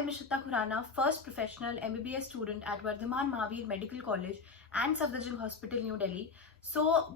am Ishita Khurana, first professional MBBS student at Vardhaman Mahavir Medical College and Safdarjung Hospital, New Delhi.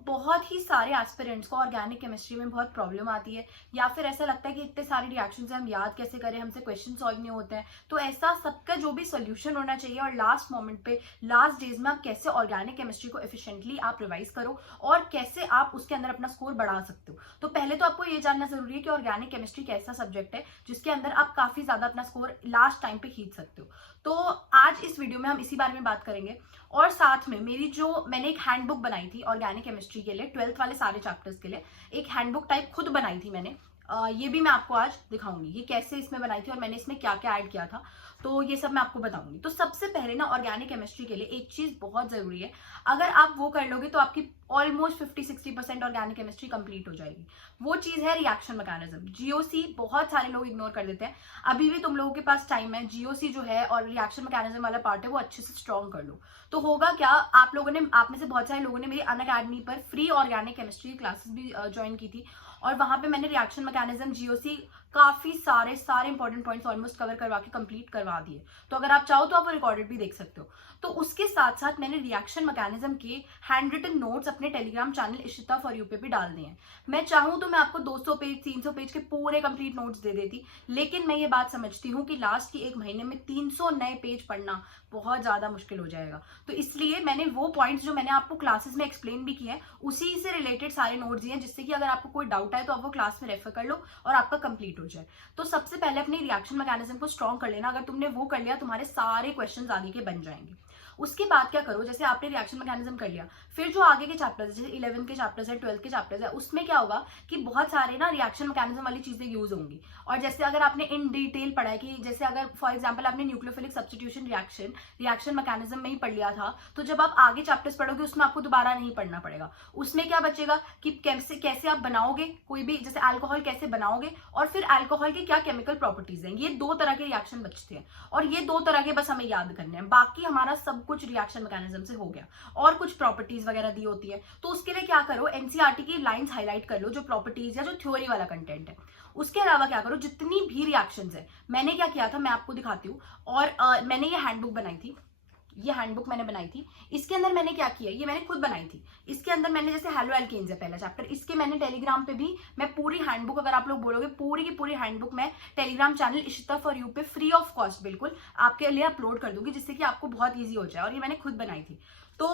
बहुत ही सारे aspirants को organic chemistry में बहुत problem आती है, या फिर ऐसा लगता है कि इतने सारे रिएक्शंस हैं, हम याद कैसे करें, हमसे क्वेश्चन सॉल्व नहीं होते हैं। तो ऐसा सबका जो भी सोल्यूशन होना चाहिए और लास्ट मोमेंट पे, लास्ट डेज में आप कैसे ऑर्गेनिक केमिस्ट्री को एफिशिएंटली आप रिवाइज करो और कैसे आप उसके अंदर अपना स्कोर बढ़ा सकते हो। तो पहले तो आपको ये जानना जरूरी है कि ऑर्गेनिक केमिस्ट्री कैसा सब्जेक्ट है जिसके अंदर आप काफी ज्यादा अपना स्कोर लास्ट टाइम पे खींच सकते हो। तो आज इस वीडियो में हम इसी बारे में बात करेंगे, और साथ में मैंने एक हैंडबुक बनाई थी ऑर्गेनिक केमिस्ट्री के लिए, 12th वाले सारे चैप्टर्स के लिए एक हैंडबुक टाइप खुद बनाई थी मैंने। ये भी मैं आपको आज दिखाऊंगी ये कैसे इसमें बनाई थी और मैंने इसमें क्या क्या ऐड किया था, तो ये सब मैं आपको बताऊंगी। तो सबसे पहले ना ऑर्गेनिक केमिस्ट्री के लिए एक चीज बहुत जरूरी है, अगर आप वो कर लोगे तो आपकी ऑलमोस्ट 50-60% ऑर्गेनिक केमिस्ट्री कंप्लीट हो जाएगी। वो चीज है रिएक्शन मैकेनिज्म, जीओसी। बहुत सारे लोग इग्नोर कर देते हैं, अभी भी तुम लोगों के पास टाइम है, जीओसी जो है और रिएक्शन मैकेनिज्म वाला पार्ट है वो अच्छे से स्ट्रॉन्ग कर लो। तो होगा क्या, आप में से बहुत सारे लोगों ने मेरी अनअकैडमी पर फ्री ऑर्गेनिक केमिस्ट्री क्लासेस भी ज्वाइन की थी, और वहां पे मैंने रिएक्शन मैकेनिज्म, जीओसी, काफी सारे इंपॉर्टेंट पॉइंट्स ऑलमोस्ट कवर करवा के कंप्लीट करवा दिए। तो अगर आप चाहो तो आप वो रिकॉर्डेड भी देख सकते हो। तो उसके साथ साथ मैंने रिएक्शन मैकेनिज्म के हैंड रिटन नोट्स अपने Telegram channel Ishita for you पे भी डाल दिए हैं। मैं चाहूं तो मैं आपको 200 पेज 300 पेज के पूरे कंप्लीट नोट्स दे देती, लेकिन मैं ये बात समझती हूँ कि लास्ट की एक महीने में 300 नए पेज पढ़ना बहुत ज्यादा मुश्किल हो जाएगा। तो इसलिए मैंने वो पॉइंट्स जो मैंने आपको क्लासेस में एक्सप्लेन भी किए हैं उसी से रिलेटेड सारे नोट्स दिए हैं, जिससे कि अगर आपको कोई डाउट आए तो आप वो क्लास में रेफर कर लो और आपका कंप्लीट हो जाए। तो सबसे पहले अपनी रिएक्शन मैकेनिज्म को स्ट्रॉन्ग कर लेना, अगर तुमने वो कर लिया तुम्हारे सारे क्वेश्चन आगे के बन जाएंगे। उसके बाद क्या करो, जैसे आपने रिएक्शन मैकेनिज्म कर लिया, फिर जो आगे के चैप्टर्स जैसे 11 के चैप्टर्स है, 12 के चैप्टर्स है, उसमें क्या होगा कि बहुत सारे ना रिएक्शन मैकेनिज्म वाली चीजें यूज होंगी। और जैसे अगर आपने इन डिटेल पढ़ा है कि जैसे अगर फॉर एग्जांपल आपने न्यूक्लियोफिलिक सब्स्टिट्यूशन रिएक्शन मैकेनिज्म में ही पढ़ लिया था, तो जब आप आगे चैप्टर्स पढ़ोगे उसमें आपको दोबारा नहीं पढ़ना पड़ेगा। उसमें क्या बचेगा कि कैसे आप बनाओगे कोई भी, जैसे अल्कोहल कैसे बनाओगे और फिर अल्कोहल के क्या केमिकल प्रॉपर्टीज हैं। ये 2 तरह के रिएक्शन बचते हैं और ये 2 तरह के बस हमें याद करने हैं, बाकी हमारा सब कुछ रिएक्शन मैकेनिज्म से हो गया। और कुछ प्रॉपर्टीज वगैरह दी होती है, तो उसके लिए क्या करो, एनसीईआरटी की लाइंस हाईलाइट कर लो जो प्रॉपर्टीज या जो थ्योरी वाला कंटेंट है। उसके अलावा क्या करो, जितनी भी रिएक्शंस है, मैंने क्या किया था मैं आपको दिखाती हूँ। और मैंने ये हैंडबुक बनाई थी, ये हैंडबुक मैंने बनाई थी। इसके अंदर मैंने क्या किया, ये मैंने खुद बनाई थी। इसके अंदर मैंने जैसे हेलो एल्केन्स है पहला चैप्टर, इसके मैंने टेलीग्राम पे भी मैं पूरी हैंडबुक, अगर आप लोग बोलोगे पूरी की पूरी हैंडबुक मैं Telegram channel Ishita for you पे फ्री ऑफ कॉस्ट बिल्कुल आपके लिए अपलोड कर दूंगी, जिससे कि आपको बहुत ईजी हो जाए। और ये मैंने खुद बनाई थी। तो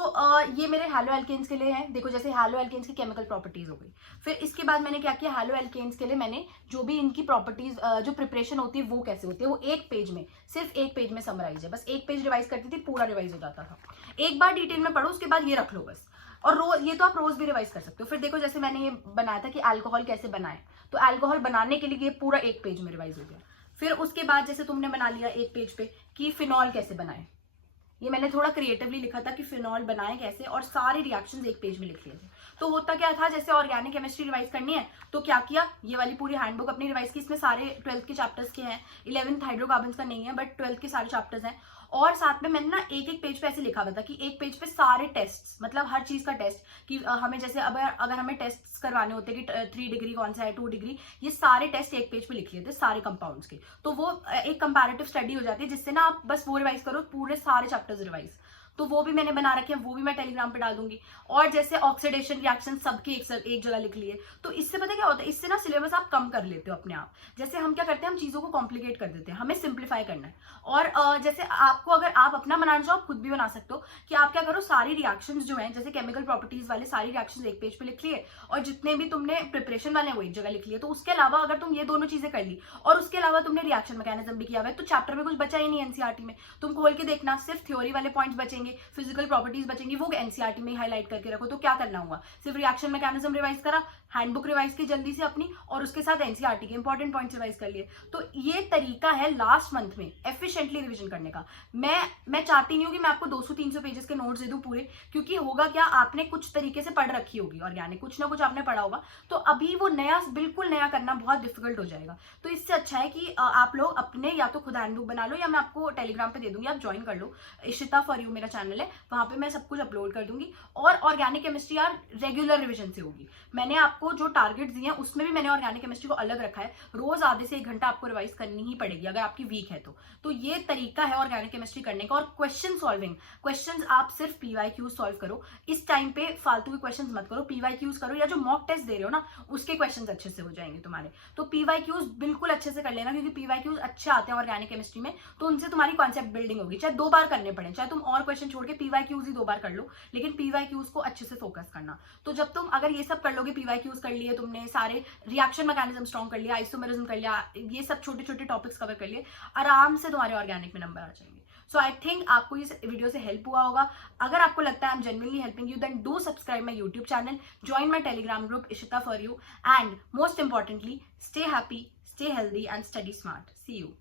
ये मेरे हेलो एल्केन्स के लिए है, देखो जैसे हेलो एल्केन्स की केमिकल प्रॉपर्टीज हो गई। फिर इसके बाद मैंने क्या किया, हेलो एल्केन्स के लिए मैंने जो भी इनकी प्रॉपर्टीज जो प्रिपरेशन होती है वो कैसे होती है, वो एक पेज में, सिर्फ एक पेज में समराइज है। बस एक पेज रिवाइज करती थी, पूरा रिवाइज हो जाता था। एक बार डिटेल में पढ़ो, उसके बाद ये रख लो बस। और रोज ये तो आप रोज भी रिवाइज कर सकते हो। फिर देखो जैसे मैंने ये बनाया था कि अल्कोहल कैसे बनाए, तो अल्कोहल बनाने के लिए ये पूरा एक पेज में रिवाइज हो गया। फिर उसके बाद जैसे तुमने बना लिया एक पेज पे कि फिनॉल कैसे बनाए, ये मैंने थोड़ा क्रिएटिवली लिखा था कि फिनॉल बनाए कैसे, और सारे रिएक्शंस एक पेज में लिख लिए थे। तो होता क्या था, जैसे ऑर्गेनिक केमिस्ट्री रिवाइज करनी है तो क्या किया, ये वाली पूरी हैंडबुक अपनी रिवाइज की। इसमें सारे 12th के चैप्टर्स के हैं, 11th हाइड्रोकार्बन्स का नहीं है बट 12th के सारे चैप्टर्स हैं। और साथ में मैंने ना एक एक पेज पे ऐसे लिखा हुआ था कि एक पेज पे सारे टेस्ट, मतलब हर चीज का टेस्ट कि हमें जैसे अगर हमें टेस्ट करवाने होते कि 3 डिग्री कौन सा है, 2 डिग्री, ये सारे टेस्ट एक पेज पे लिख लिए थे सारे कंपाउंड्स के। तो वो एक कंपैरेटिव स्टडी हो जाती है, जिससे ना आप बस वो रिवाइज करो, पूरे सारे चैप्टर्स रिवाइज। तो वो भी मैंने बना रखे हैं, वो भी मैं टेलीग्राम पे डाल दूंगी। और जैसे ऑक्सीडेशन रिएक्शन सबके एक जगह लिख लिए। तो इससे पता क्या होता है, इससे ना सिलेबस आप कम कर लेते हो अपने आप। जैसे हम क्या करते हैं, हम चीजों को कॉम्प्लिकेट कर देते हैं, हमें सिंप्लीफाई करना है। और जैसे आपको अगर आप अपना बनाना चाहो, आप खुद भी बना सकते हो कि आप क्या करो, सारी रिएक्शंस जो हैं जैसे केमिकल प्रॉपर्टीज वाले सारी रिएक्शंस एक पेज पे लिख लिए, और जितने भी तुमने प्रिपरेशन वाले हैं वो एक जगह लिख लिए। तो उसके अलावा अगर तुम ये दोनों चीजें कर ली और उसके अलावा तुमने रिएक्शन मैकेनिज्म भी किया हुआ है, तो चैप्टर में कुछ बचा ही नहीं एनसीईआरटी में। तुम खोल के देखना, सिर्फ थ्योरी वाले पॉइंट्स बचेंगे, फिजिकल प्रॉपर्टीज बचेंगी, वो एनसीईआरटी में हाईलाइट करके रखो। तो क्या करना हुआ, सिर्फ रिएक्शन मैकेनिज्म रिवाइज करा, हैंडबुक रिवाइज की जल्दी से अपनी, और उसके साथ एनसीईआरटी के इंपॉर्टेंट पॉइंट्स रिवाइज कर लिए। तो ये तरीका है लास्ट मंथ में एफिशिएंटली रिवीजन करने का। मैं चाहती नहीं हूँ कि मैं आपको 200-300 पेजेस के नोट्स दे दूं पूरे, क्योंकि होगा क्या, आपने कुछ तरीके से पढ़ रखी होगी ऑर्गेनिक, कुछ ना कुछ आपने पढ़ा होगा, तो अभी वो बिल्कुल नया करना बहुत डिफिकल्ट हो जाएगा। तो इससे अच्छा है कि आप लोग अपने या तो खुद हैंडबुक बना लो, या मैं आपको टेलीग्राम पे दे दूंगी, आप ज्वाइन कर लो। इशिता फॉर यू मेरा चैनल है, वहां पे मैं सब कुछ अपलोड कर दूंगी। और ऑर्गेनिक केमिस्ट्री यार रेगुलर रिविजन से होगी। मैंने आपको जो टारगेट दिए हैं उसमें भी मैंने ऑर्गेनिक केमिस्ट्री को अलग रखा है, रोज आधे से 1 घंटा आपको रिवाइज करनी ही पड़ेगी अगर आपकी वीक है तो ये तरीका है ऑर्गेनिक केमिस्ट्री करने का। और क्वेश्चन सॉल्विंग, क्वेश्चन आप सिर्फ पीवाईक्यूज सॉल्व करो, इस टाइम पे फालतू के क्वेश्चन मत करो, पीवाईक्यूज करो, या जो मॉक टेस्ट दे रहे हो ना उसके क्वेश्चन अच्छे से हो जाएंगे तुम्हारे। तो पीवाईक्यूज बिल्कुल अच्छे से कर लेना, क्योंकि पीवाईक्यूज अच्छे आते हैं ऑर्गेनिक केमिस्ट्री में, तो उनसे तुम्हारी कॉन्सेप्ट बिल्डिंग होगी। चाहे 2 बार करने पड़े, चाहे तुम और क्वेश्चन छोड़ के पीवाईक्यूज ही 2 बार कर लो, लेकिन पीवाईक्यूज को अच्छे से फोकस करना। तो जब तुम अगर ये सब कर लोगे, पीवाईक्यूज कर लिए तुमने, सारे रिएक्शन मैकेनिज्म स्ट्रॉन्ग कर लिया, आइसोमेरिज्म कर लिया, ये सब छोटे छोटे टॉपिक्स कवर कर लिए, आराम से तुम्हारे ऑर्गेनिक में नंबर आ जाएंगे। सो आई थिंक आपको इस वीडियो से हेल्प हुआ होगा। अगर आपको लगता है I am genuinely helping you, then do subscribe my YouTube channel, join my Telegram group Ishita for you, and most importantly stay happy, stay healthy and study smart. See you.